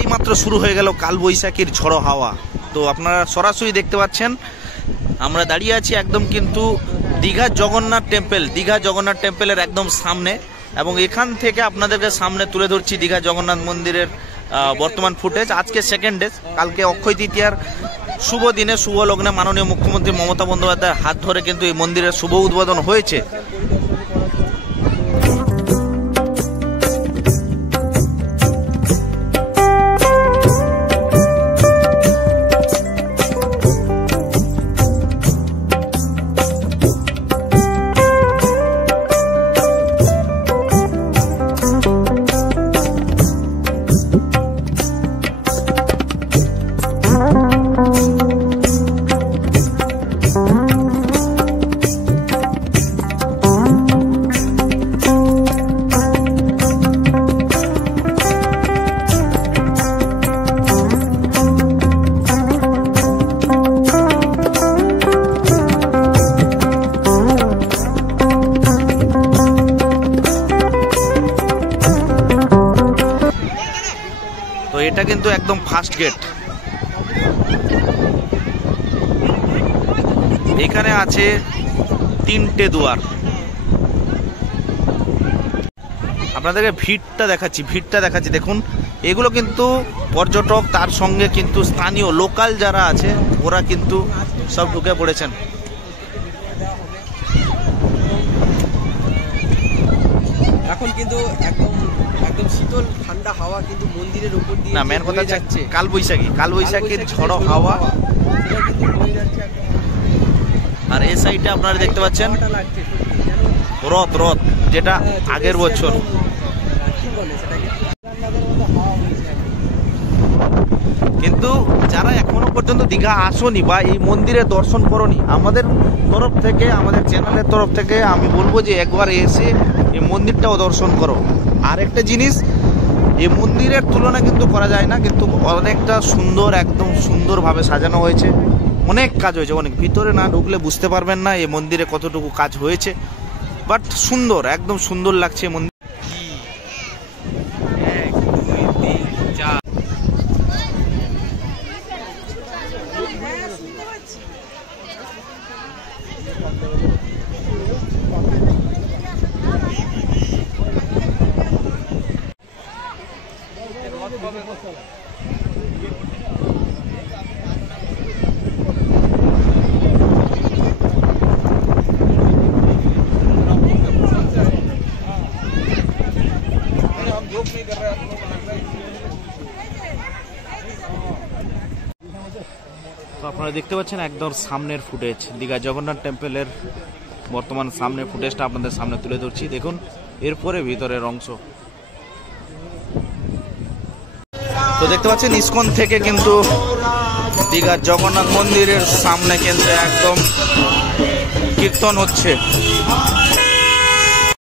এইমাত্র শুরু হয়ে গেল কালবৈশাখীর ঝড়ো হাওয়া। তো আপনারা সরাসরি দেখতে পাচ্ছেন আমরা দাঁড়িয়ে আছি একদম কিন্তু দীঘা জগন্নাথ টেম্পলের একদম সামনে, এবং এখান থেকে আপনাদেরকে সামনে তুলে ধরছি দীঘা জগন্নাথ মন্দিরের বর্তমান ফুটেজ। আজকে সেকেন্ড ডে, কালকে অক্ষয় তৃতীয়ার শুভ দিনে শুভ লগ্নে মাননীয় মুখ্যমন্ত্রী মমতা বন্দ্যোপাধ্যায়ের হাত ধরে কিন্তু এই মন্দিরের শুভ উদ্বোধন হয়েছে। এটা কিন্তু একদম ফার্স্ট গেট। এখানে আছে 3টে দুয়ার। আপনাদেরকে ভিড়টা দেখাচ্ছি দেখুন। এগুলো কিন্তু পর্যটক, তার সঙ্গে কিন্তু স্থানীয় লোকাল যারা আছে ওরা কিন্তু সব ঢুকে পড়েছেন। এখন কিন্তু একদম শীতল ঠান্ডা হাওয়া কিন্তু মন্দিরের উপর দিয়ে না, মেন কথা যাচ্ছে কালবৈশাখীর ঝড়ো হাওয়া। আর এই সাইডে আপনারা দেখতে পাচ্ছেন রথ যেটা আগের বছর। কিন্তু যারা এখনো পর্যন্ত দীঘা আসোনি বা এই মন্দিরে দর্শন করোনি, আমাদের তরফ থেকে, আমাদের চ্যানেলের তরফ থেকে আমি বলবো যে একবার এসে এই মন্দিরটাও দর্শন করো। আর একটা জিনিস, এই মন্দিরের তুলনা কিন্তু করা যায় না, কিন্তু অনেকটা সুন্দর, একদম সুন্দরভাবে সাজানো হয়েছে। অনেক কাজ হয়েছে, অনেক। ভিতরে না ঢুকলে বুঝতে পারবেন না এই মন্দিরে কতটুকু কাজ হয়েছে, বাট সুন্দর, একদম সুন্দর লাগছে মন্দির। তো আপনারা দেখতে পাচ্ছেন একদম সামনের ফুটেজ, দীঘা জগন্নাথ টেম্পলের বর্তমান সামনের ফুটেজটা আপনাদের সামনে তুলে ধরছি। দেখুন এরপরে ভিতরের অংশ। তো দেখতে পাচ্ছেন ইসকন থেকে কিন্তু দীঘার জগন্নাথ মন্দিরের সামনে কিন্তু একদম কীর্তন হচ্ছে।